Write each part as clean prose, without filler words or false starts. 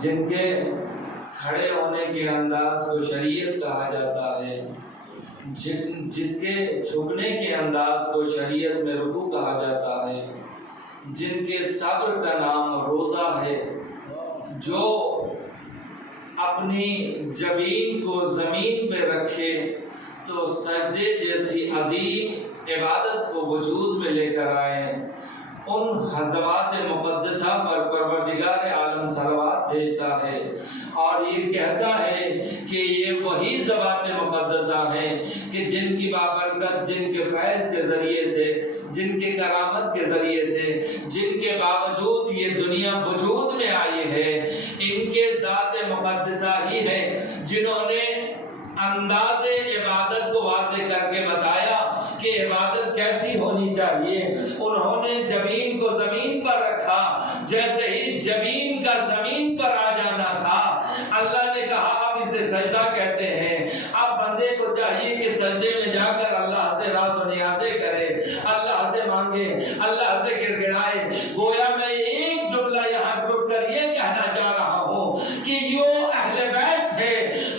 جن کے کھڑے ہونے کے انداز کو شریعت کہا جاتا ہے، جس کے جھکنے کے انداز کو شریعت میں رکوع کہا جاتا ہے، جن کے صبر کا نام روزہ ہے، جو اپنی جبین کو زمین پہ رکھے تو سجدے جیسی عظیم عبادت کو وجود میں لے کر آئے، ان حضرات مقدسہ پر پروردگار عالم صلوات بھیجتا ہے اور یہ کہتا ہے کہ یہ وہی ذوات مقدسہ ہیں کہ جن کی بابرکت، جن کے فیض کے ذریعے سے، جن کے کرامت کے ذریعے سے، جن کے باوجود یہ دنیا وجود میں آئی ہے، ان کے ذات مقدسہ ہی ہے جنہوں نے انداز عبادت کو واضح کر کے بتایا کہ عبادت کیسی ہونی چاہیے۔ انہوں نے جبین کو زمین پر رکھا، جیسے ہی جبین کا زمین پر آ جانا تھا اللہ نے کہا اب اسے سجدہ کہتے ہیں۔ اب بندے کو چاہیے کہ سجدے میں جا کر اللہ سے راز و نیازیں کرے، اللہ سے مانگے، اللہ سے گر گڑائے۔ گویا میں ایک جملہ یہاں رک کر یہ کہنا چاہ رہا ہوں کہ یہ اہل بیت ہے،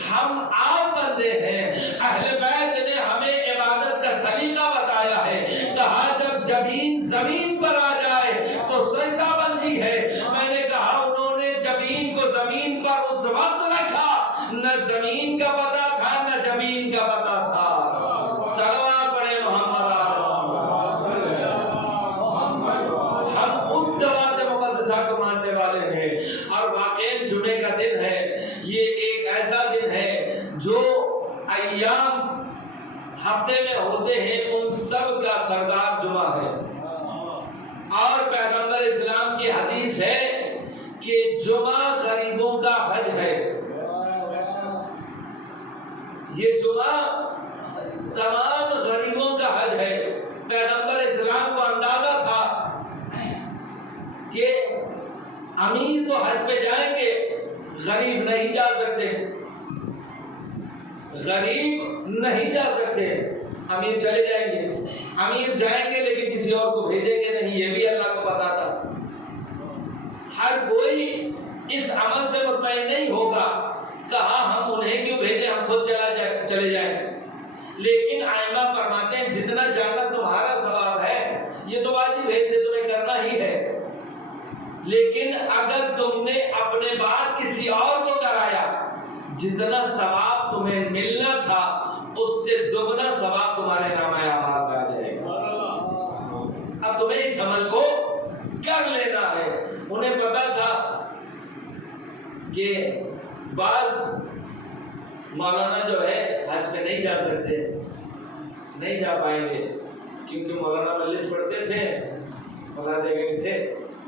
ہم آپ بندے ہیں۔ اہل بیت نے ہمیں عبادت کا سلیقہ بتایا ہے، کہا جب جبین زمین پر آ جائے تو سجدہ بندی ہے۔ میں نے کہا انہوں نے جبین کو زمین پر اس وقت رکھا، نہ زمین کا پتہ تھا نہ جبین کا پتہ تھا۔ صلوات پڑھے محمد۔ ہم ان ذوات مقدسہ کو ماننے والے ہیں اور واقعی جمعے کا دن ہے، یہ ایک ایسا دن ہے جو ایام ہفتے میں ہوتے ہیں ان سب کا سردار جمعہ ہے، اور پیغمبر اسلام کی حدیث ہے کہ جمعہ غریبوں کا حج ہے۔ یہ جمعہ تمام غریبوں کا حج ہے۔ پیغمبر اسلام کو اندازہ تھا کہ امیر تو حج پہ جائیں گے، غریب نہیں جا سکتے، غریب نہیں جا سکتے، امیر چلے جائیں گے، امیر جائیں گے لیکن کسی اور کو بھیجیں گے نہیں، یہ بھی اللہ کو پتا تھا۔ ہر کوئی اس عمل سے مطمئن نہیں ہوگا، کہا ہم انہیں کیوں بھیجیں، ہم خود چلے جائیں۔ لیکن ائمہ فرماتے ہیں جتنا جانا تمہارا ثواب ہے یہ تو واجب ہے، اسے تمہیں کرنا ہی ہے، لیکن اگر تم نے اپنے بعد کسی اور کو کرایا جتنا ثواب تمہیں ملنا تھا اس سے دگنا ثواب تمہارے نامہ اعمال میں آ جائے گا۔ اب تمہیں اس عمل کو کر لینا ہے۔ انہیں پتا تھا کہ بعض مولانا جو ہے حج پہ نہیں جا سکتے، نہیں جا پائیں گے، کیونکہ مولانا مجلس پڑھتے تھے، فلاں جگہ میں تھے،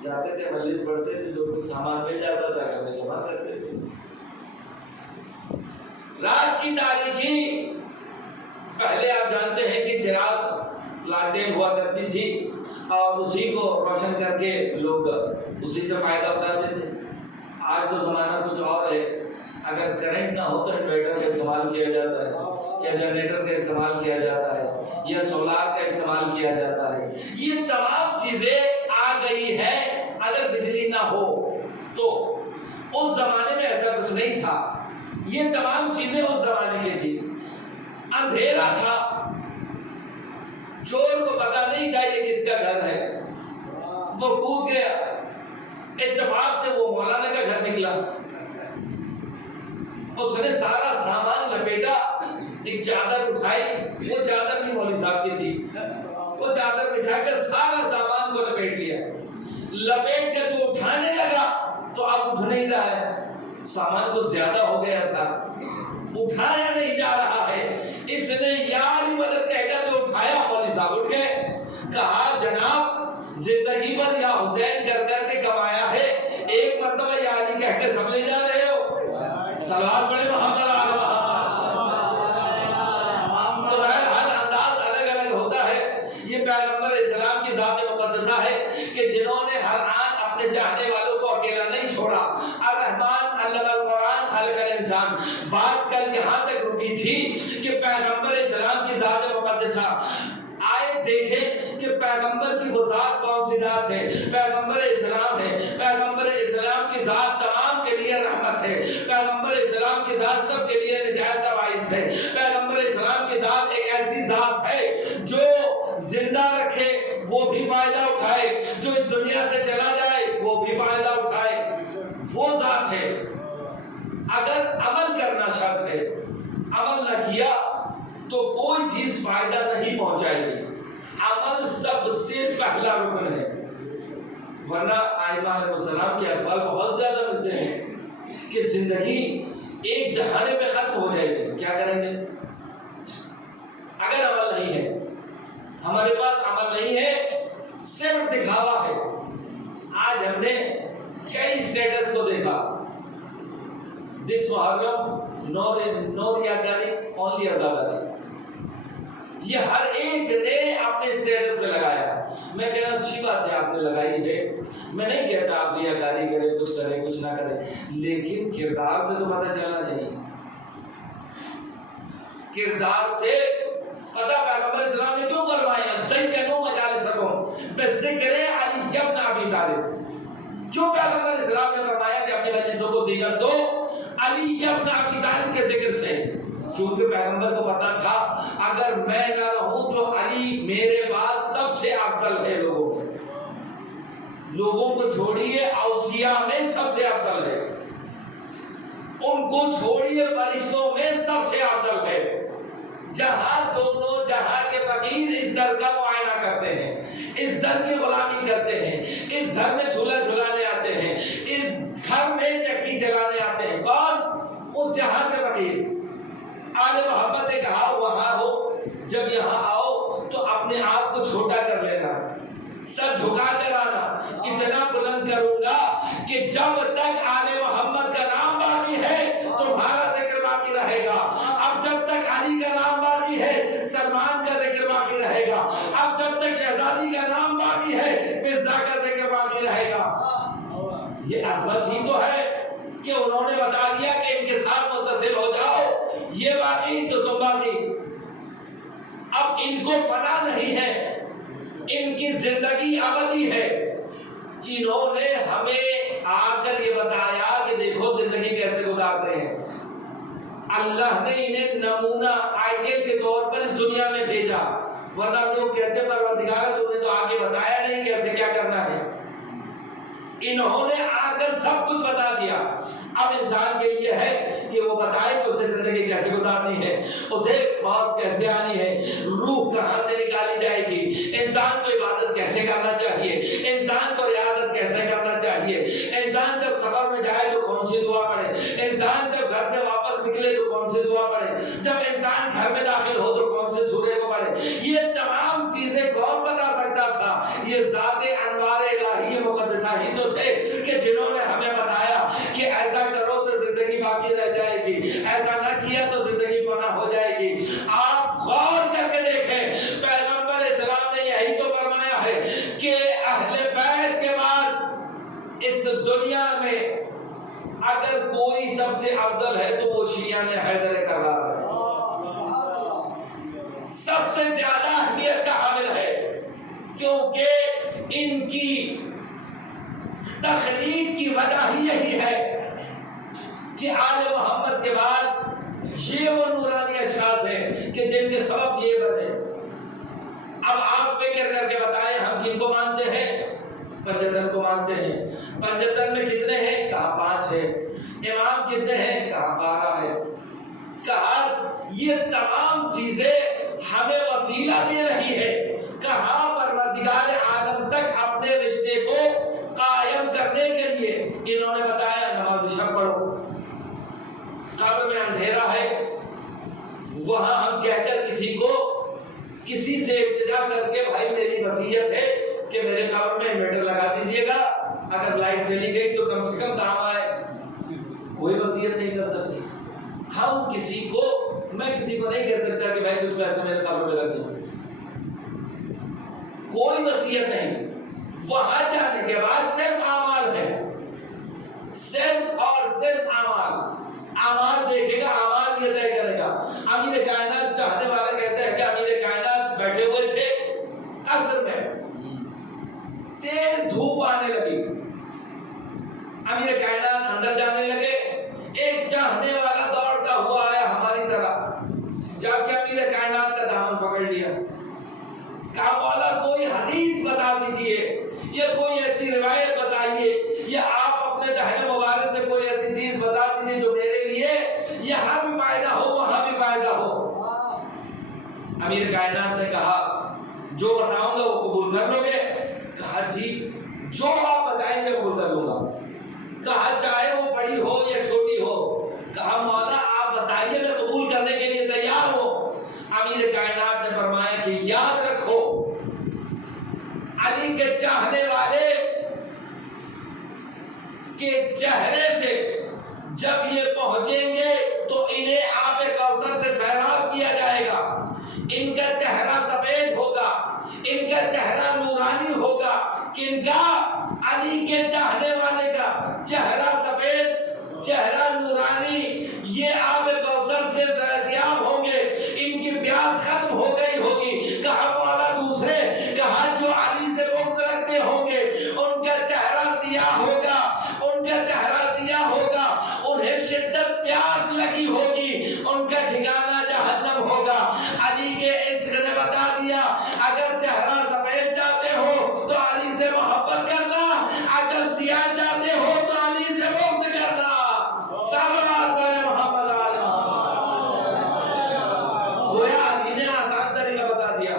جاتے تھے مجلس پڑھتے تھے، جو کچھ سامان مل جاتا تھا گھر میں جمع کرتے تھے۔ رات کی تاریکی، پہلے آپ جانتے ہیں کہ چراغ لانٹین ہوا کرتی تھی اور اسی کو روشن کر کے لوگ اسی سے فائدہ اٹھاتے تھے۔ آج تو زمانہ کچھ اور ہے، اگر کرنٹ نہ ہو تو انورٹر کا استعمال کیا جاتا ہے، یا جنریٹر کا استعمال کیا جاتا ہے، یا سولار کا استعمال کیا جاتا ہے۔ یہ تمام چیزیں آ گئی ہیں۔ اگر بجلی نہ ہو تو اس زمانے میں ایسا کچھ نہیں تھا، یہ تمام چیزیں اس زمانے کی تھی۔ اندھیرا تھا، چور کو پتا نہیں تھا یہ کس کا گھر ہے، وہ کود گیا، اتفاق سے وہ مولانا کا گھر نکلا، اس نے سارا سامان لپیٹا، ایک چادر اٹھائی، وہ چادر بھی مولوی صاحب کی تھی، وہ چادر بچھا کر سارا سامان کو لپیٹ لیا، لپیٹ کر جو اٹھانے لگا تو اب اٹھ نہیں رہا ہے، سامان کو زیادہ ہو گیا تھا، اٹھایا نہیں جا رہا ہے۔ اس نے یا علی مدد کہہ کر جو اٹھایا، مولوی صاحب اٹھ گئے، کہا جناب زندگی بھر یا حسین کر کر کے کمایا ہے، ایک مرتبہ یا علی کہہ کے سب لے جا رہے ہو، صلوات پڑھے محمد آل محمد۔ تو ہر انداز الگ الگ ہوتا ہے۔ یہ پیغمبر اسلام کی ذات مقدسہ ہے کہ جنہوں نے ہر آن اپنے چاہنے والوں کو اکیلا نہیں چھوڑا۔ الرحمن علم القرآن خلق الانسان، بات کل یہاں تک رکی تھی کہ پیغمبر اسلام کی ذات مقدسہ، آئے دیکھیں کہ پیغمبر کی وہ ذات کون سی ذات ہے، پیغمبر اسلام ہے۔ پیغمبر اسلام کی ذات تمام کے لیے ہے. پیغمبر اسلام کی ذات سب کے لیے نجات کا باعث ہے. پیغمبر اسلام کی ذات ایک ایسی ذات ہے جو زندہ رکھے وہ بھی فائدہ اٹھائے, جو اس دنیا سے چلا جائے وہ بھی فائدہ اٹھائے. وہ ذات ہے. اگر عمل کرنا شرط ہے, عمل نہ کیا تو کوئی چیز فائدہ نہیں پہنچائے گی. عمل سب سے پہلا رکن ہے. ورنہ ائمہ علیہ السلام کے اقوال بہت زیادہ ملتے ہیں کہ زندگی ایک دہانے میں ختم ہو جائے گی, کیا کریں گے اگر عمل نہیں ہے. ہمارے پاس عمل نہیں ہے, صرف دکھاوا ہے. آج ہم نے کئی اسٹیٹس کو دیکھا, دس محرم نو ریاکاری اونلی ازاداری, یہ ہر ایک نے اپنے اسٹیٹس پہ لگایا. میں کہنا اچھی بات ہے آپ نے لگائی ہے, میں نہیں کہتا آپ ریاکاری کریں, کچھ کریں کچھ نہ کریں, لیکن کردار سے تو پتہ چلنا چاہیے. کردار سے پتہ پیغمبر اسلام نے کیوں فرمایا زینوا مجالسکم بذکر علی ابن ابی طالب. کیوں پیغمبر اسلام نے فرمایا کہ اپنی مجلسوں کو زینت دو علی ابن ابی طالب کے ذکر سے؟ کیونکہ پیغمبر کو پتا تھا اگر میں نہ رہوں تو علی میرے پاس سب سے افضل ہے. لوگوں کو چھوڑیے, اوصیاء میں سب سے افضل ہے. ان کو چھوڑیے, فرشتوں میں سب سے افضل ہے. جہاں دونوں جہاں کے فقیر اس در کا معائنہ کرتے ہیں, اس در کی غلامی کرتے ہیں, اس در میں جھولا جھلانے آتے ہیں, اس گھر میں چکی چلانے آتے ہیں. کون؟ اس جہاں کے فقیر. آل محمد نے کہا وہاں ہو, جب یہاں آؤ تو اپنے آپ کو چھوٹا کر لینا, سر جھکا کر آنا. اتنا بلند کروں گا کہ جب تک آل محمد کا نام باقی ہے تمہارا ذکر باقی رہے گا. اب جب تک علی کا نام باقی ہے سلمان کا ذکر باقی رہے گا. اب جب تک شہزادی کا نام باقی ہے مرزا کا ذکر باقی رہے گا. یہ عظمت ہی تو ہے کہ انہوں نے بتا دیا کہ ان کے ساتھ متصل ہو جاؤ, یہ باقی تو تم باقی. اب ان کو پتہ نہیں ہے, ان کی زندگی ابدی ہے. انہوں نے ہمیں آ کر یہ بتایا کہ دیکھو زندگی کیسے گزارتے ہیں. اللہ نے انہیں نمونہ آئیڈیل کے طور پر اس دنیا میں بھیجا, ورنہ لوگ کہتے پروردگار تم نے تو آگے بتایا نہیں کیسے کیا کرنا ہے. انہوں نے آ کر سب کچھ بتا دیا. اب انسان کے لیے ہے کہ وہ بتائے کہ اسے زندگی کیسے گزارنی ہے, اسے موت کیسے آنی ہے, روح کہاں سے نکالی جائے گی, انسان کو عبادت کیسے کرنا چاہیے, انسان کو ریاضت کیسے کرنا چاہیے, انسان جب سفر میں جائے تو کون سی دعا پڑھے, انسان جب گھر سے واپس نکلے تو کون سی دعا پڑھے, جب انسان گھر میں داخل ہو تو کون سے سورے کو پڑھے. یہ تمام چیزیں کون بتا سکتا تھا؟ یہ ذات انوار الہی مقدسہ ہی تو تھے کہ جنہوں نے ہمیں بتایا کہ ایسا کرو تو زندگی باقی رہ جائے گی, ایسا نہ کیا تو زندگی فنا ہو جائے گی. آپ غور کر کے دیکھیں, پیغمبر اسلام نے یہی تو فرمایا ہے کہ اہل بیت کے بعد اس دنیا میں اگر کوئی سب سے افضل ہے تو وہ شیعہ نے حیدر کرار ہے. سب سے زیادہ اہمیت کا حامل ہے, کیونکہ ان کی تخلیق کی وجہ ہی یہی ہے کہ آل محمد کے بعد یہ وہ نورانی اشخاص ہیں کہ جن کے سبب یہ بنے. اب آپ فکر کر کے بتائیں ہم کن کو مانتے ہیں؟ پنجتن کو مانتے ہیں. پنجتن میں کتنے ہیں؟ کہا 5 ہے. امام کتنے ہیں؟ کہا 12 ہے. کہا یہ تمام چیزیں ہمیں وسیلہ دے رہی ہے, کہاں پروردگار عالم تک اپنے رشتے کو قائم کرنے کے لیے. انہوں نے بتایا نماز شب پڑھو, قبر میں اندھیرا ہے, وہاں ہم کہہ کر کسی سے التجا کر کے بھائی میری وصیت ہے کہ میرے قبر میں انورٹر لگا دیجئے گا, اگر لائٹ چلی گئی تو کم سے کم کام آئے. کوئی وصیت نہیں کر سکتی. میں کسی کو نہیں کہہ سکتا کہ بھائی کچھ پیسے میرے قبر میں رکھ دو, کوئی وصیت نہیں. وہاں جانے کے بعد صرف اعمال ہے, صرف اور صرف اعمال دیکھے گا, اعمال یہ طے کرے گا. امیر کائنات چاہنے والا کہتے ہیں کہ امیر کائنات بیٹھے ہوئے تھے قصر میں, تیز دھوپ آنے لگی, امیر کائنات اندر جانے لگے, چاہنے والا دوڑتا ہوا آیا ہماری طرح، جا کے امیر کائنات کا دامن پکڑ لیا، کہا مولا کوئی حدیث بتا دیجئے یا کوئی ایسی روایت بتائیے یا آپ اپنے دہن مبارک سے کوئی ایسی چیز بتا دیجئے جو میرے لیے یہاں بھی فائدہ ہو وہاں بھی فائدہ ہو۔ امیر کائنات نے کہا جو بتاؤں گا وہ قبول کر لو گے؟ کہا جی جو آپ بتائیں گے قبول کر لوں گا۔ کہا چاہے وہ بڑی ہو یا چھوٹی ہو؟ کہا مولا آپ بتائیے میں قبول کرنے کے لیے تیار ہوں۔ امیر کائنات نے فرمایا کہ یاد رکھو علی کے چاہنے والے کے چہرے سے جب یہ پہنچیں گے تو انہیں آب کوثر سے سیراب کیا جائے گا، ان کا چہرہ سفید ہوگا، ان کا چہرہ نورانی ہوگا۔ کن کا؟ علی کے چاہنے والے کا چہرہ سفید، چہرہ نورانی، یہ آب کوثر سے دریاب ہوں گے، ان کی پیاس ختم ہو گئی ہوگی۔ کہا مولا دوسرے؟ کہا جو علی سے بغض رکھتے ہوں گے ان کا چہرہ سیاہ ہوگا، ان کا چہرہ سیاہ ہوگا، انہیں شدت پیاس لگی ہوگی، ان کا ٹھکانہ جہنم ہوگا۔ علی کے عشق نے بتا دیا اگر چہرہ سفید چاہتے ہو تو علی سے محبت کرنا، اگر سیاہ چاہتے ہو تو علی سے بغض کرنا۔ صلوات محمد علی گویا علی نے آسان طریقہ بتا دیا۔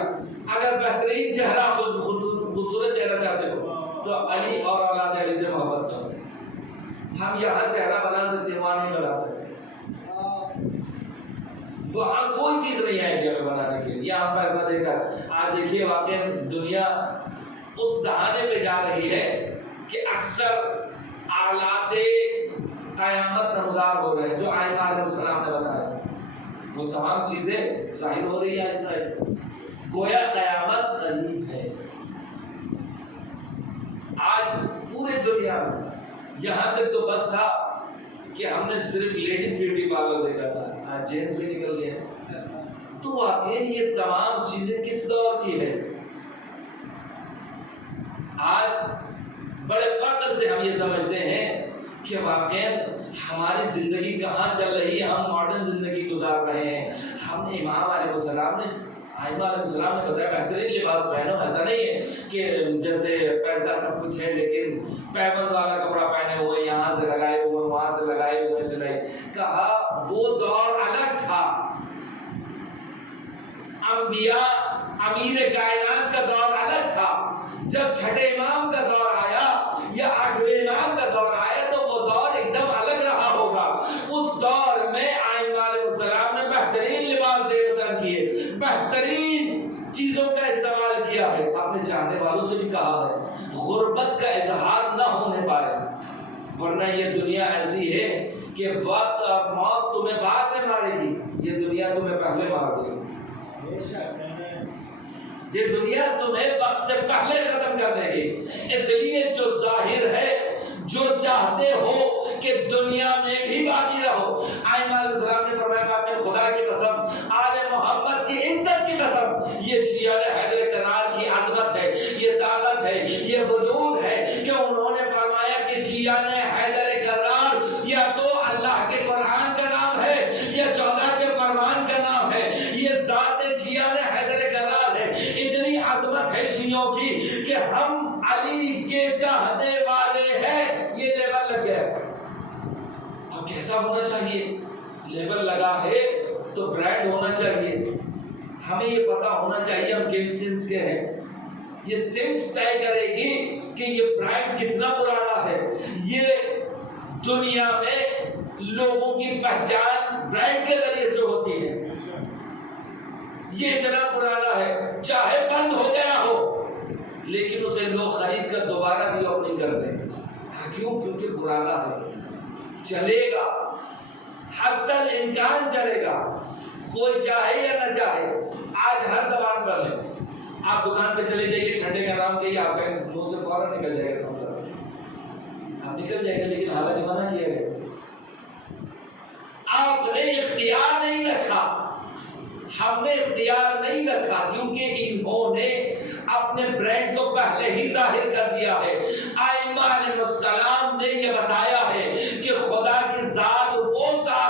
اگر بہترین چہرہ خوبصورت چہرہ چاہتے ہو تو علی اور اولاد علی سے محبت کرو۔ ہم یہاں چہرہ بنا سکتے ہیں، وہاں نہیں بنا سکتے، وہاں کوئی چیز نہیں آئے گی ہمیں بنانے کے لیے، ہم پیسہ دے کر۔ آج دیکھیے واقعی دنیا اس دہانے پہ جا رہی ہے کہ اکثر آلات قیامت نمودار ہو رہے ہیں جو آئمہ علیہ السلام نے بتایا، وہ تمام چیزیں ظاہر ہو رہی ہیں آہستہ آہستہ، گویا قیامت قریب ہے۔ آج پورے دنیا میں یہاں تک تو بس تھا کہ ہم نے صرف لیڈیز بیوٹی پارلر دیکھا تھا، آج جینس بھی نکل گئے۔ تو واقعی یہ تمام چیزیں کس دور کی ہے؟ آج بڑے فخر سے ہم یہ سمجھتے ہیں کہ واقعی ہماری زندگی کہاں چل رہی ہے، ہم ماڈرن زندگی گزار رہے ہیں۔ ہم نے امام علیہ السلام نے آئمہ علیہ السلام نے بتایا بہترین لباس پہنو، ایسا نہیں ہے کہ جیسے پیسہ سب کچھ ہے لیکن پیبند والا کپڑا پہنے ہوئے، یہاں سے لگائے ہوئے وہاں سے لگائے ہوئے سے نہیں۔ کہا وہ دور الگ تھا، انبیاء امیر کائنات کا دور الگ تھا۔ جب چھٹے امام کا دور آیا یا آٹھویں امام کا دور آیا تو وہ دور ایک دم الگ رہا ہوگا۔ اس دور میں آئمہ علیہ السلام نے بہترین لباس زیب کیے، بہترین چیزوں کا استعمال کیا ہے، اپنے چاہنے والوں سے بھی کہا ہے غربت کا اظہار نہ ہونے پائے، ورنہ یہ دنیا ایسی ہے کہ وقت اور موت تمہیں بعد میں مارے گی، یہ دنیا تمہیں پہلے مار دے گی۔ یہ دنیا تمہیں وقت سے پہلے ختم کر دے گی۔ اس لیے جو ظاہر ہے، جو چاہتے ہو کہ دنیا میں بھی باقی رہو، آئمہ علیہ السلام نے فرمایا کہ اپنے خدا کی قسم، آل محمد کی عزت کی قسم، یہ شیعہ حیدر کرار کی عظمت ہے، یہ طاقت ہے، یہ وجود ہے کہ انہوں نے فرمایا کہ شیعہ حیدر کرار یا تو اللہ کے قرآن کا نام ہے یا 14 کے فرمان کا نام ہے، یہ ذات شیعہ حیدر کرار ہے۔ اتنی عظمت ہے شیعوں کی کہ ہم علی کے چاہنے والے ہیں، یہ لیبل لگ گیا۔ اب کیسا ہونا چاہیے؟ لیبل لگا ہے تو برانڈ ہونا چاہیے، ہمیں یہ پتا ہونا چاہیے ہم کس سینس کے ہیں۔ یہ سینس طے کرے گی کہ یہ برانڈ کتنا پرانا ہے۔ یہ دنیا میں لوگوں کی پہچان برانڈ کے ذریعے سے ہوتی ہے۔ یہ اتنا پرانا ہے، چاہے بند ہو گیا ہو لیکن اسے لوگ خرید کر دوبارہ بھی اوپننگ کرتے ہیں۔ کیوں؟ کیونکہ پرانا ہے، چلے گا، حتی الامکان چلے گا، کوئی چاہے یا نہ چاہے۔ آج ہر زبان پر لیں، آپ دکان پہ چلے جائیے، ٹھنڈے کا نام کہیے، آپ کے منہ سے فوراً نکل جائے گا تھمس اپ، آپ نکل جائے گا، لیکن حالانکہ منع کیا گیا۔ آپ نے اختیار نہیں رکھا، ہم نے اختیار نہیں رکھا، کیونکہ انہوں نے اپنے برانڈ کو پہلے ہی ظاہر کر دیا ہے۔ آئمہ علیہ السلام نے یہ بتایا ہے کہ خدا کی ذات وہ ذات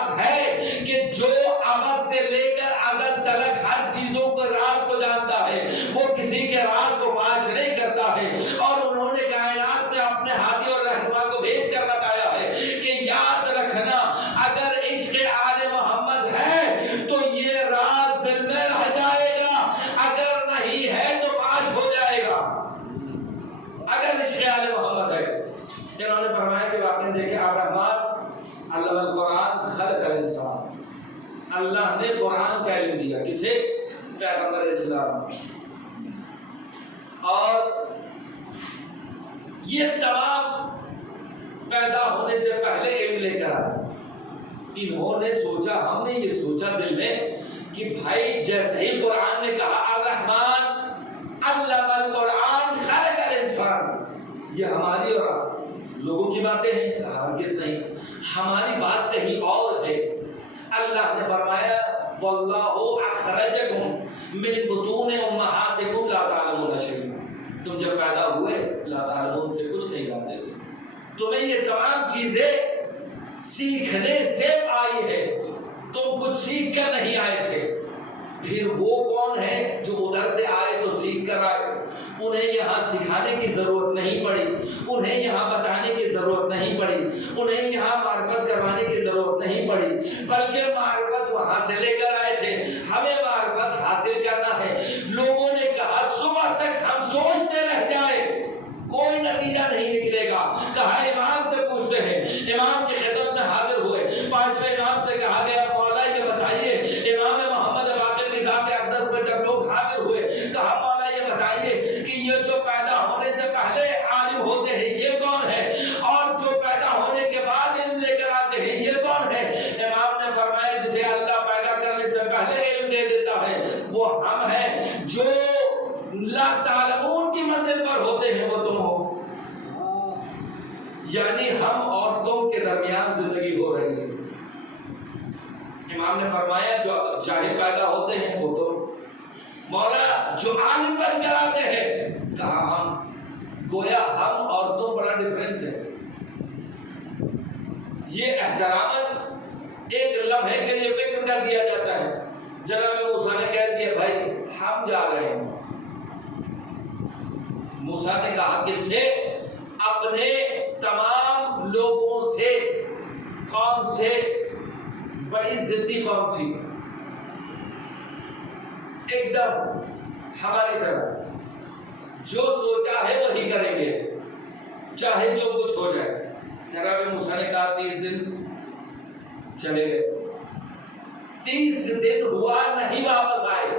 علم القرآن خلق الانسان، اللہ نے قرآن کا علم دیا کسے؟ پیغمبر اسلام. اور یہ تمام پیدا ہونے سے پہلے علم لے کر آئے. انہوں نے سوچا، ہم نے یہ سوچا دل میں کہ بھائی جیسے ہی قرآن نے کہا الرحمن علم القرآن خلق الانسان، یہ ہماری اور لوگوں کی باتیں ہیں؟ ہرگز نہیں، ہماری بات کہیں اور ہے. اللہ نے فرمایا واللہ اخرجکم من بطون امہاتکم لا تعلمون شیئا، تم جب پیدا ہوئے لا تعلمون سے کچھ نہیں جانتے تھے، تمہیں یہ تمام چیزیں سیکھنے سے آئی ہے، تم کچھ سیکھ کر نہیں آئے تھے. پھر وہ کون ہے جو ادھر سے آئے تو سیکھ کر آئے؟ انہیں یہاں سکھانے کی ضرورت نہیں پڑی، انہیں یہاں بتانے کی ضرورت نہیں پڑی، انہیں یہاں معرفت کروانے کی ضرورت نہیں پڑی، بلکہ معرفت وہاں سے لے کر آئے تھے. ہمیں معرفت حاصل کرنا ہے. لوگوں نے کہا صبح تک ہم سوچتے رہ جائے کوئی نتیجہ نہیں نکلے گا. کہا امام سے پوچھتے ہیں. امام کی خدمت میں حاضر ہوئے. پانچویں امام سے کہا گیا مولا یہ بتائیے. امام محمد باقر کی ذات اقدس پر جب لوگ حاضر ہوئے کہا مولا یہ بتائیے کہ یہ جو پیدا ہونے سے پہلے عالم ہوتے ہیں یہ کون ہے، اور جو پیدا ہونے کے بعد علم لے کر آتے ہیں یہ کون ہے؟ امام نے فرمایا جسے اللہ پیدا کرنے سے پہلے علم دے دیتا ہے وہ ہم ہیں، جو لا تعلمون کی منزل پر ہوتے ہیں وہ تم ہو. یعنی ہم اور تم کے درمیان زندگی ہو رہی ہے. امام نے فرمایا جو جاہل پیدا ہوتے ہیں وہ تم. مولا جو عالم بن کر آتے ہیں، کہا ہم. گویا ہم اور تم بڑا ڈفرنس ہے. یہ احتراماً ایک لمحے کے لیے فکر کر دیا جاتا ہے. جناب موسیٰ نے کہہ دیا بھائی ہم جا رہے ہیں. موسیٰ نے کہا کس سے؟ اپنے تمام لوگوں سے. قوم سے بڑی ضدی قوم تھی، ایک دم ہماری طرح جو سوچا ہے وہی کریں گے چاہے جو کچھ ہو جائے. جناب موسیٰ نے کہا 30 دن چلے گئے. 30 دن ہوا نہیں واپس آئے.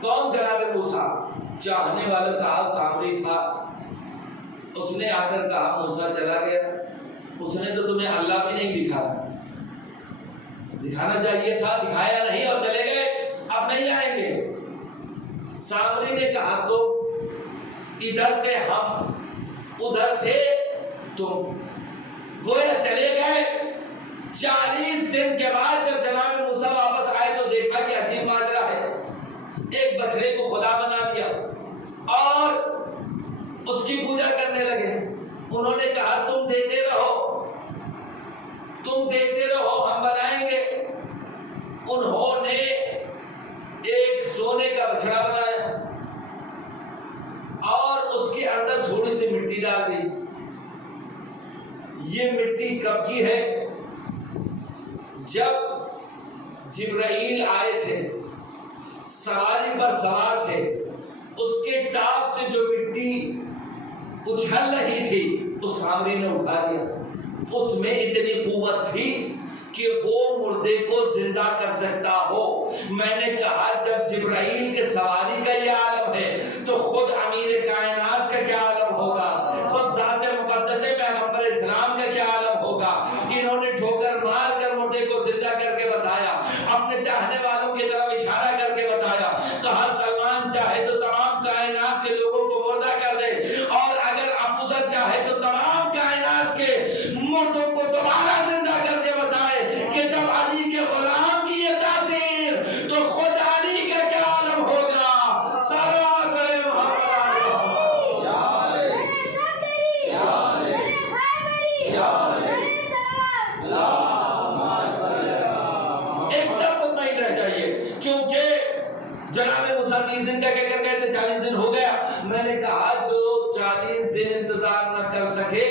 کون؟ جناب موسیٰ. چاہنے والا کہا سامری تھا. اس نے آ کر کہا موسیٰ چلا گیا. اس نے تو تمہیں اللہ بھی نہیں دکھانا چاہیے تھا، دکھایا نہیں اور چلے گئے، اب نہیں آئیں گے. سامری نے کہا تو ادھر تھے ہم، ادھر تھے تم. گویا چلے گئے. 40 دن کے بعد جب جناب موسیٰ واپس آئے تو دیکھا کہ عجیب ماجرا ہے. ایک بچڑے کو خدا بنا دیا اور اس کی پوجا کرنے لگے. انہوں نے کہا تم دیتے رہو ہم بنائیں گے. انہوں نے ایک سونے کا بچڑا بنایا اور اس کے اندر تھوڑی سی مٹی ڈال دی. یہ مٹی کب کی ہے؟ جب جبرائیل آئے تھے، سواری پر سوار تھے، اس کے ٹاپ سے جو مٹی اچھل رہی تھی اس سامری نے اٹھا لیا. اس میں اتنی قوت تھی کہ وہ مردے کو زندہ کر سکتا ہو. میں نے کہا جب جبرائیل کے سواری کا یہ عالم ہے تو خود امیر کائنات کا کیا عالم ہوگا، خود ذات مقدس پیغمبر اسلام کا کیا عالم ہوگا. انہوں نے ٹھوکر مار کر مردے کو زندہ کر کے بتایا، اپنے چاہنے والوں کی طرف اشارہ کر کے بتایا. کہا سلمان چاہے تو تمام کائنات کے لوگوں کو مردہ کر دے، اور اگر ابوذر چاہے تو تمام کائنات کے مردوں کو دوبارہ زندہ کر کے بتائے کہ جب علی کے غلام کی یہ تاثیر تو خود علی کا کیا عالم ہوگا. سلام کرے محمد ایک دم مطمئن رہ جائیے. کیونکہ جناب موسیٰ 30 دن کا کہہ کر گئے تھے، 40 دن ہو گیا. میں نے کہا جو 40 دن انتظار نہ کر سکے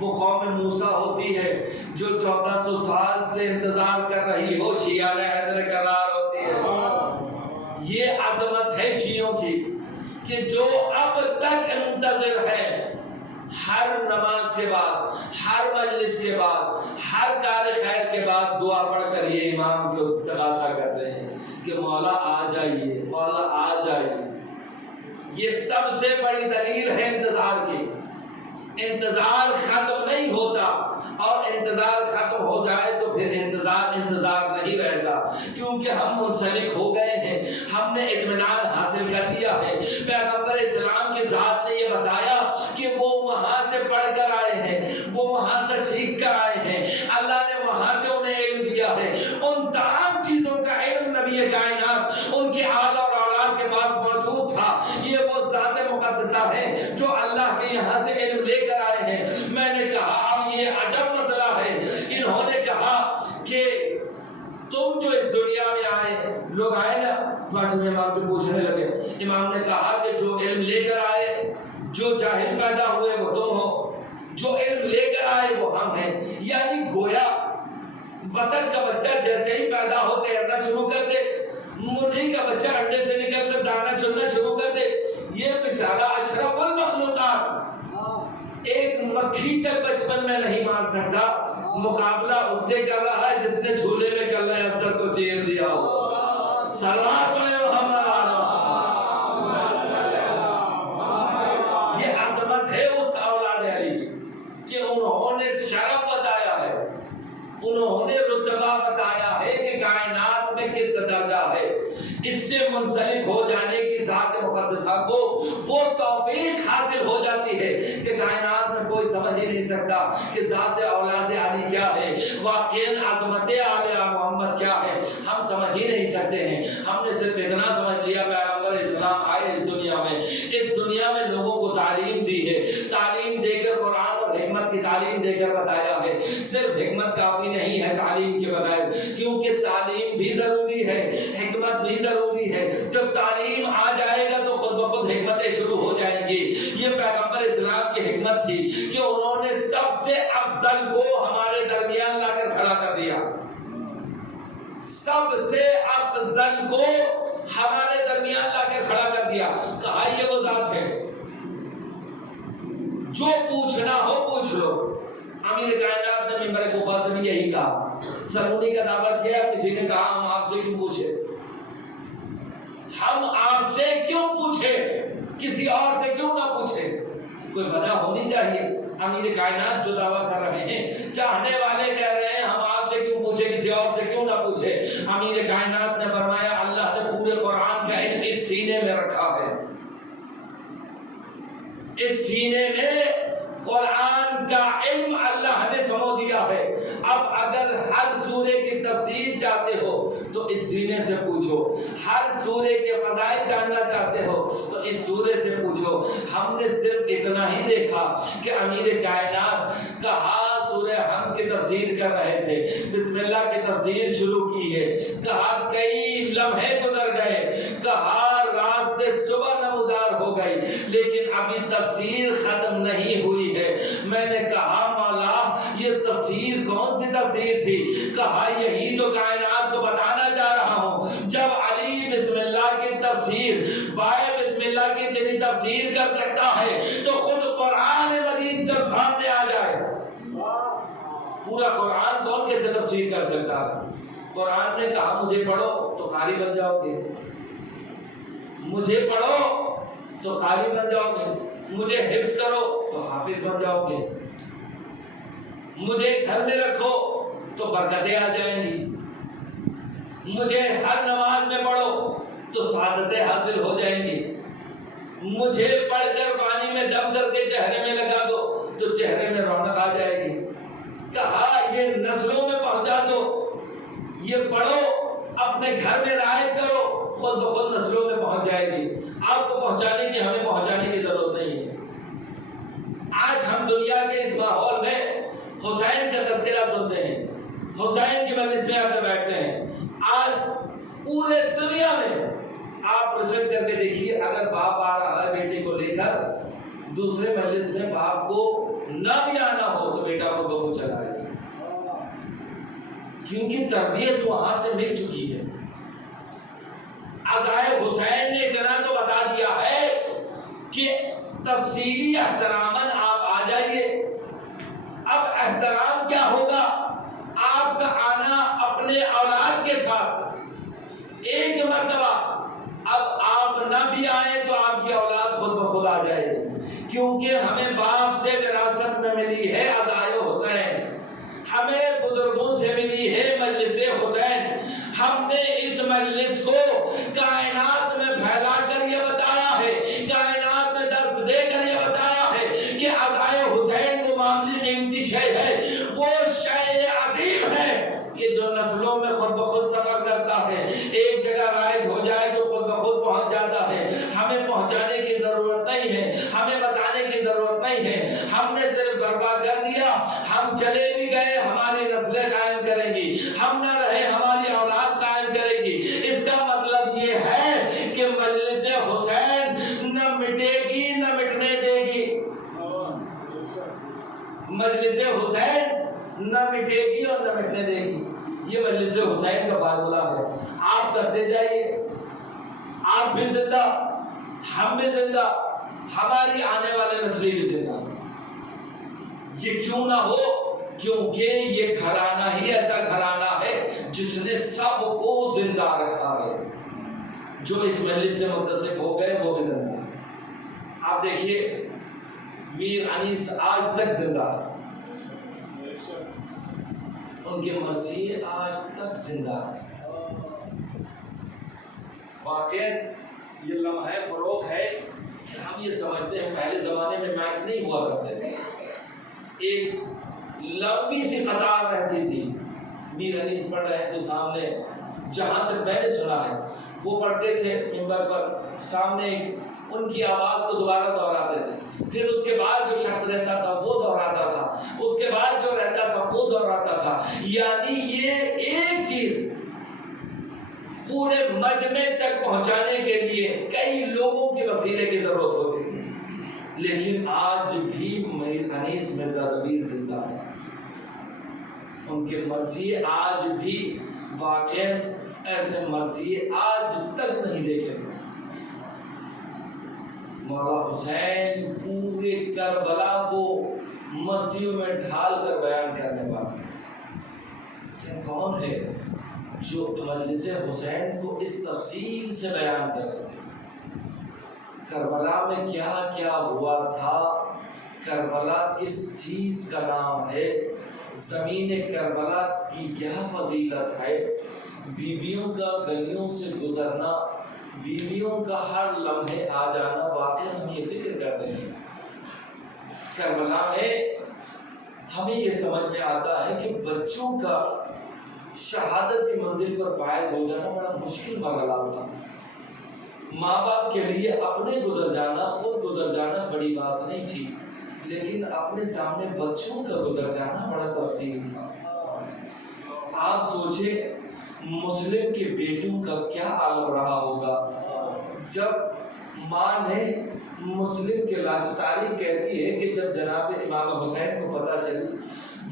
وہ قوم موسیٰ ہوتی ہے، جو 1400 سال سے انتظار کر رہی ہو شیعہ حیدر قرار ہوتی ہے. یہ عظمت ہے شیعوں کی کہ جو اب تک منتظر ہے. ہر نماز کے بعد، ہر مجلس کے بعد، ہر کار خیر بعد دعا پڑھ کر یہ امام کو تقاضا کرتے ہیں کہ مولا آ جائیے، مولا آ جائیے۔ یہ سب سے بڑی دلیل ہے انتظار کی۔ انتظار ختم نہیں ہوتا، اور انتظار ختم ہو جائے تو پھر انتظار نہیں رہتا، کیونکہ ہم منسلک ہو گئے ہیں، ہم نے اطمینان حاصل کر لیا ہے۔ پیغمبر اسلام کی ذات نے یہ بتایا کہ وہ وہاں سے پڑھ کر آئے ہیں، وہ وہاں سے سیکھ کر آئے ہیں، اللہ نے وہاں سے انہیں علم دیا ہے۔ ان تمام چیزوں کا علم نبی کائنات ان کے آل اور اولاد کے پاس موجود تھا۔ یہ وہ ذات مقدسہ ہے جو اللہ کے یہاں سے علم لے کر آئے ہیں۔ میں نے کہا اب یہ عجب مسئلہ ہے۔ انہوں نے کہا کہ تم جو اس دنیا میں آئے، لوگ آئے نا واجب امام سے پوچھنے لگے، امام نے کہا کہ جو علم لے کر آئے، جو جاہل پیدا ہوئے وہ تم ہو، جو علم لے کر آئے وہ ہم ہیں۔ یعنی گویا بطخ کا بچہ جیسے ہی پیدا ہو تیرنا شروع کر دے، مرغی کا بچہ انڈے سے نکل کر دانا چننا شروع کر دے، یہ بیچارہ اشرف المخلوقات ایک مکھی تک بچپن میں نہیں مان سکتا، مقابلہ اس سے کر رہا ہے جس نے جھولے میں کلہ افضل کو چیر دیا ہو۔ صلوات محمد، یہ عظمت ہے اس اولاد علی کی کہ انہوں نے شرف بتایا ہے، انہوں نے رتبہ بتایا ہے کہ کائنات میں کس درجہ ہے۔ اس سے منسلک ہو جانے کی ذات مقدسہ کو وہ توفیق حاصل ہو جاتی ہے کہ کائنات میں کوئی سمجھ ہی نہیں سکتا کہ ذات اولاد علی کیا ہے، واقعاً عظمت آل محمد کیا ہے، ہم سمجھ ہی نہیں سکتے ہیں۔ ہم نے صرف اتنا سمجھ لیا پیغمبر اسلام آئے اس دنیا میں لوگوں کو تعلیم دی ہے، تعلیم دے کر قرآن اور حکمت کی تعلیم دے کر بتایا ہے۔ صرف حکمت کافی نہیں ہے تعلیم کے بغیر، کیونکہ تعلیم بھی ضروری ہے، حکمت بھی ضروری ہے۔ جب تعلیم آ جائے گا تو خود بخود حکمتیں شروع ہو جائیں گی۔ یہ پیغمبر اسلام کی حکمت تھی کہ انہوں نے سب سے افضل کو ہمارے درمیان لا کر کھڑا کر دیا، سب سے افضل کو ہمارے درمیان لا کر کھڑا کر دیا، کہا یہ وہ ذات ہے، جو پوچھنا ہو پوچھ لو۔ امیر کائنات نے ممبر کوفہ سے بھی یہی کہا، سلمونی کا دعوت کیا، کسی نے کہا ہم آپ سے کیوں پوچھے، ہم آپ سے کیوں پوچھے، کسی اور سے کیوں نہ پوچھے، کوئی وجہ ہونی چاہیے۔ امیر کائنات جو دعویٰ کر رہے ہیں، چاہنے والے کہہ رہے ہیں ہم آپ سے کیوں پوچھے، کسی اور سے کیوں نہ پوچھے۔ امیر کائنات نے فرمایا اللہ نے پورے قرآن کا علم اس سینے میں رکھا ہے، اس سینے میں قرآن کا علم اللہ نے سمو دیا ہے۔ اب اگر ہر سورے کی تفسیر چاہتے ہو تو اس سینے سے پوچھو، ہر سورے کے فضائل جاننا چاہتے ہو تو اس سورے سے پوچھو۔ ہم نے صرف اتنا ہی دیکھا کہ امیر کائنات کہا سورہ حمد کی تفسیر کر رہے تھے، بسم اللہ کی تفسیر شروع کی ہے، کہا کئی لمحے گزر گئے، کہا رات سے صبح نمودار ہو گئی، لیکن ابھی تفسیر ختم نہیں ہوئی ہے۔ میں نے کہا مولا یہ تفسیر کون سی تفسیر تھی؟ کہا یہی تو کائنات کو بتانا چاہ رہا ہوں۔ جب علی بسم اللہ کی تفسیر، بائے بسم اللہ کی اتنی تفسیر کر سکتا ہے تو خود قرآن مجید جب سامنے آ جائے، پورا قرآن کون کیسے تفسیر کر سکتا ہے؟ قرآن نے کہا مجھے پڑھو تو قاری بن جاؤ گے، مجھے پڑھو تو قاری بن جاؤ گے، مجھے حفظ کرو تو حافظ بن جاؤ گے، مجھے گھر میں رکھو تو برکتیں آ جائیں گی، مجھے ہر نماز میں پڑھو تو سعادتیں حاصل ہو جائیں گی، مجھے پڑھ کر پانی میں دم کر کے چہرے میں لگا دو تو چہرے میں رونق آ جائے گی۔ کہا یہ نسلوں میں پہنچا دو، یہ پڑھو اپنے گھر میں رائج کرو، خود بخود نسلوں میں پہنچ جائے گی۔ آپ کو پہنچانے کی، ہمیں پہنچانے کی ضرورت نہیں ہے۔ آج ہم دنیا کے اس ماحول میں حسین کا تذکرہ سنتے ہیں، حسین کی مجلس میں آ کر بیٹھتے ہیں۔ آج پورے دنیا میں آپ ریسرچ کر کے دیکھیے، اگر باپ آ رہا ہے بیٹے کو لے کر دوسرے مجلس میں، باپ کو نہ بھی آنا ہو تو بیٹا کو بہو چلا ہے، کیونکہ تربیت وہاں سے مل چکی ہے۔ عزائے حسین نے اتنا تو بتا دیا ہے کہ تفصیلی احتراماً آپ آ جائیے۔ اب احترام کیا ہوگا؟ آپ کا آنا کیونکہ ہمیں باپ سے وراثت میں ملی ہے عزائے حسین، ہمیں بزرگوں سے ملی ہے مجلس حسین۔ ہم نے اس مجلس کو کائنات میں پھیلا کر یہ بتایا ہے، کائنات میں درس دے کر یہ بتایا ہے کہ عزائے حسین وہ معاملی قیمتی شے ہے، وہ شے عظیم ہے کہ جو نسلوں میں خود بخود سفر کرتا ہے، ایک جگہ رائج ہو جائے تو خود بخود پہنچ جاتا ہے۔ ہمیں پہنچانے کی ضرورت نہیں ہے، ہمیں بتانے کی ضرورت نہیں ہے، ہم نے صرف برپا کر دیا۔ ہم چلے بھی گئے، ہماری نسلیں قائم کریں گی، ہم نہ رہے ہماری اولاد قائم کرے گی۔ اس کا مطلب یہ ہے کہ مجلس حسین نہ مٹے گی نہ مٹنے دے گی، مجلس حسین نہ مٹے گی اور نہ مٹنے دے گی۔ یہ مجلس حسین کا فارمولہ ہے۔ آپ کرتے جائیے، آپ بھی زندہ، ہم بھی زندہ، ہماری آنے والے نسلیں بھی زندہ۔ یہ کیوں نہ ہو؟ کیونکہ یہ گھرانہ ہی ایسا گھرانہ ہے جس نے سب کو زندہ رکھا ہے۔ جو اس مجلس سے متصف ہو گئے وہ بھی زندہ ہے۔ آپ دیکھیے میر انیس آج تک زندہ ہے، ان کے مسیح آج تک زندہ ہے۔ واقعی یہ لمحہ فروغ ہے کہ ہم یہ سمجھتے ہیں پہلے زمانے میں مائک نہیں ہوا کرتے تھے، ایک لمبی سی قطار رہتی تھی، میر انیس پڑھ رہے ہیں تو سامنے، جہاں تک میں نے سنا ہے وہ پڑھتے تھے منبر پر، سامنے ان کی آواز کو دوبارہ دہراتے تھے، پھر اس کے بعد جو شخص رہتا تھا وہ دہراتا تھا، اس کے بعد جو رہتا تھا وہ دہراتا تھا۔ یعنی یہ ایک چیز پورے مجمع تک پہنچانے کے لیے کئی لوگوں کے وسیلے کی ضرورت ہوتی ہے۔ لیکن آج بھی میر انیس مرزا کبیر زندہ ہے، ان کے مسیح آج بھی واقع ایسے مسیح آج تک نہیں دیکھے۔ مولا حسین پورے کربلا کو مسیحوں میں ڈھال کر بیان کرنے والا ہے۔ کون ہے جو مجلس حسین کو اس تفصیل سے بیان کر سکے؟ کربلا میں کیا کیا ہوا تھا، کربلا کس چیز کا نام ہے، زمین کربلا کی کیا فضیلت ہے، بیویوں کا گلیوں سے گزرنا، بیویوں کا ہر لمحے آ جانا، واقعی ہم یہ فکر کرتے ہیں۔ کربلا میں ہمیں یہ سمجھ میں آتا ہے کہ بچوں کا شہادت کی منزل پر فائز ہو جانا بڑا مشکل مرحلہ تھا۔ ماں باپ کے لیے اپنے گزر جانا، خود گزر جانا بڑی بات نہیں تھی، لیکن اپنے سامنے بچوں کا گزر جانا بڑا تفصیل تھا۔ آپ سوچیں مسلم کے بیٹوں کا کیا عالم رہا ہوگا جب ماں نے مسلم کے لاشتاری کہتی ہے کہ جب جناب امام حسین کو پتہ چلی،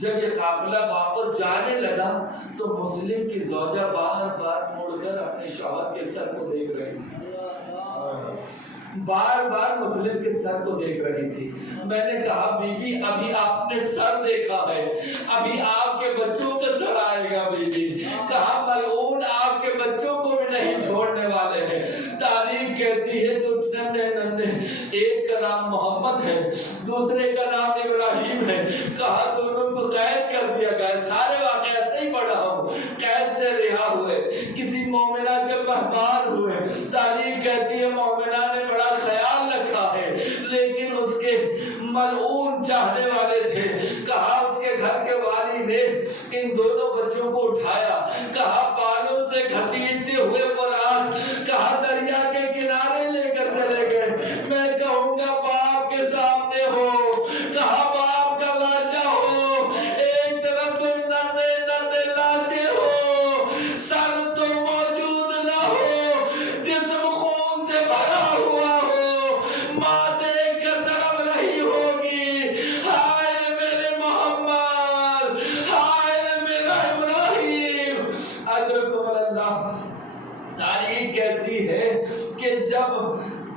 جب یہ قافلہ واپس جانے لگا تو مسلم کی زوجہ بار بار مڑ کر اپنے شوہر کے سر کو دیکھ رہی تھی، بار بار مسلم کے سر کو دیکھ رہی تھی۔ میں نے کہا بی بی ابھی آپ نے سر دیکھا ہے، ابھی آپ کے بچوں کا سر آئے گا بی بی۔ کہا ملعون آپ کے بچوں کو بھی نہیں چھوڑنے والے ہیں۔ تاریخ کہتی ہے تو ننھے ننھے، ایک کا نام محمد ہے، دوسرے کا نام ابراہیم ہے، کہا دونوں کو قید کر دیا گیا۔ سارے واقعات نہیں پڑھا ہوں، قید سے رہا ہوئے، کسی مومنہ کے مہمان ہوئے۔ تاریخ کہتی ہے مومنہ نے بڑا خیال رکھا ہے، لیکن اس کے ملعون چاہنے والے تھے۔ کہا اس کے گھر کے والی نے ان دونوں بچوں کو اٹھایا، کہا بالوں سے گھسیٹتے ہوئے قرآن، کہا دریا کے کنارے لے کر چلے گئے۔ میں کہوں گا باپ کے سامنے ہو، کہا باپ کا لاشا ہو، ایک طرف تو ننھے ننھے لاشیں ہو، سر تو موجود نہ ہو، جسم خون سے بھرا ہوا ہو، ماں دیکھ کر تڑپ رہی ہوگی، ہائے میرے محمد، ہائے میرا ابراہیم، اجرکم اللہ۔ تاریخ کہتی ہے کہ جب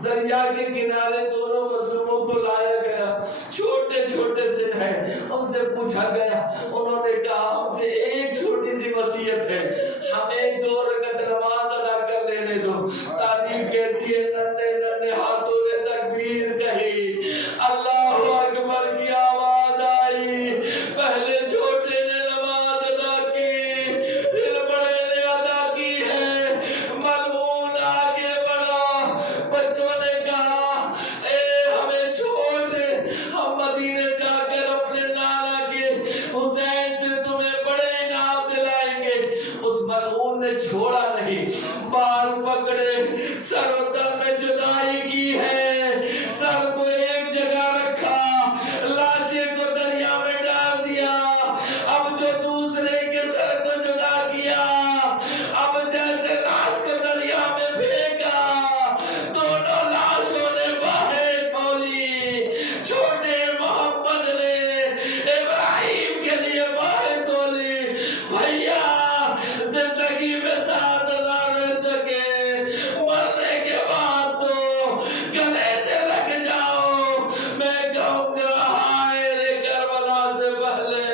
دریا کے کنارے دونوں مظلوموں کو لایا گیا، چھوٹے چھوٹے سے ہیں، ان سے پوچھا گیا، انہوں نے کہا ہم سے ایک چھوٹی سی وصیت ہے، ہمیں 2 رکعت نماز ادا کر لینے دو۔ تاریخ کہتی ہے ننھے ننھے ہاتھوں نے تکبیر کہی، نے چھوڑا نہیں، بال پکڑے، سر و تن میں جدائی کی ہے، سب کو ایک جگہ رکھا، لاشیں کو دریا میں ڈال دیا، اب جو دوسرے کے سر کو جدا کیا، اب جیسے لاش کو دریا میں پھینکا، دونوں لاشوں نے باہیں کھولی، چھوٹے محمد نے ابراہیم کے لیے باہیں کھولی، بھیا زندگی میں ساتھ نہ رہ سکے، مرنے کے بعد تو گلے سے لگ جاؤ، میں کہوں گا ہائے رے کربلا سے پہلے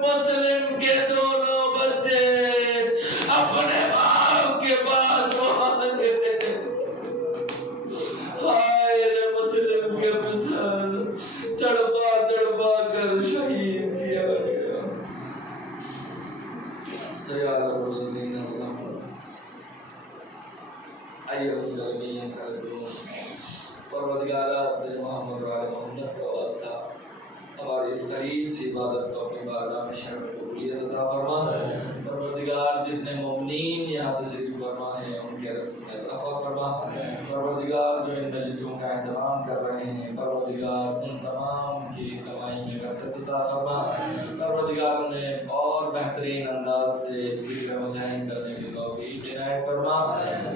مسلم کے دونوں بچے اپنے باپ کے پاس پہنچ گئے، ہائے رے مسلم کے پسر تڑپا تڑپا کر شہید کیا گیا۔ سیال الذین ظلموا ایہم ظالمین قلبوں، پروردگارہ اپنے محمد و آل محمد کا واسطہ ہماری اس قریب سی عبادت کو اپنی بارگاہ میں شرف قبولیت عطا فرما، پروردگار جتنے مومنین یہاں تشریف فرما ہیں ان کے رزق میں اضافہ فرما، پروردگار جو ان مجلسوں کا اہتمام کر رہے ہیں پروردگار ان تمام کی کمائی میں برکت عطا فرما، پروردگار انہیں اور بہترین انداز سے ذکر حسین کرنے کی توفیق عنایت فرما،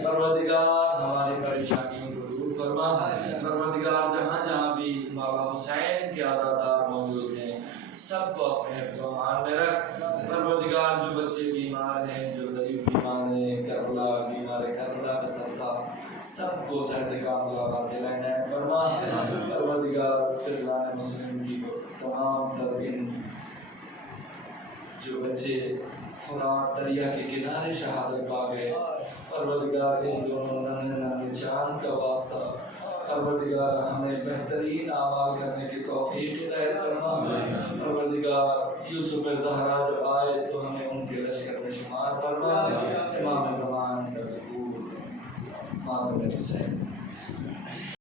پروردگار ہماری پریشانیوں کو دور فرما، پروردگار جہاں جہاں بھی مولا حسین کے عزادار موجود ہیں سب کو اپنے حفظ و امان میں رکھ، پروردگار جو بچے بیمار ہیں، جو ضعیف بیمار ہیں، کربلا بیمار کربلا کا صدقہ سب کو صحت کاملہ عاجلہ عنایت فرما، پروردگار فضلان مسلم کی تمام تر ان جو بچے فرات دریا کے کنارے شہادت پا گئے، پروردگار ان دونوں ننھے چاند کا واسطہ پروردگار ہمیں بہترین اعمال کرنے کی توفیق عنایت فرما، پروردگار یوسف زہرا جب آئے تو ہمیں ان کے لشکر میں شمار فرما، امام زمان کا ظہور مادر حسین